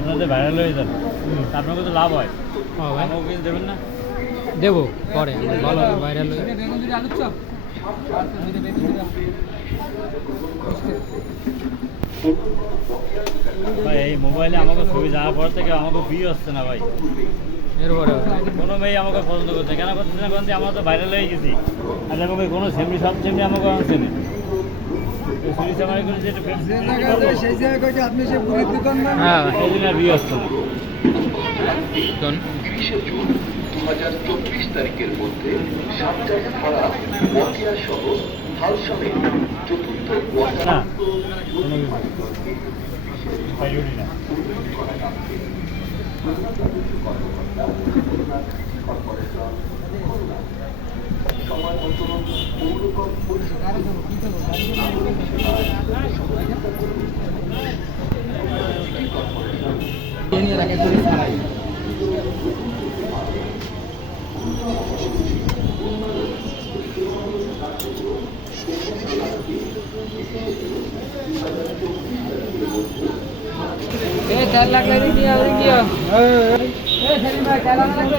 আপনাদের ভাইরাল হয়ে যাবে, আপনাকে তো লাভ হয়। ভাই আমাকে কিছু দেবেন না? দেবো পরে, ভালো ভাইরাল হয়ে। ভাই এই মোবাইলে আমাকে ছবি যাওয়ার পর থেকে আমাকে ভিউ আসছে না ভাই। এরপরে কোনো মেয়ে আমাকে পছন্দ করছে, কেন করছে না? কারণ আমরা তো ভাইরাল হয়ে গেছি। আর আমাকে কোনো সেমনি সব সেমনি আমাকে আনছে না। সুরি সামারি করে যেটা সেই জায়গায় আপনি সে পুরীর দোকান না? হ্যাঁ এই জন্য আর ভিউ আসছে না। 30শে জুন 2024 তারিখের মধ্যে সাতটায় ভাড়া বকেয়া সহ হাল সমেত চতুর্থ না কোনো প্রায়োরিটি না। খেয়াল লাগলে দেখিও দেখিও সেলিম ভাই খেলা লাগবে।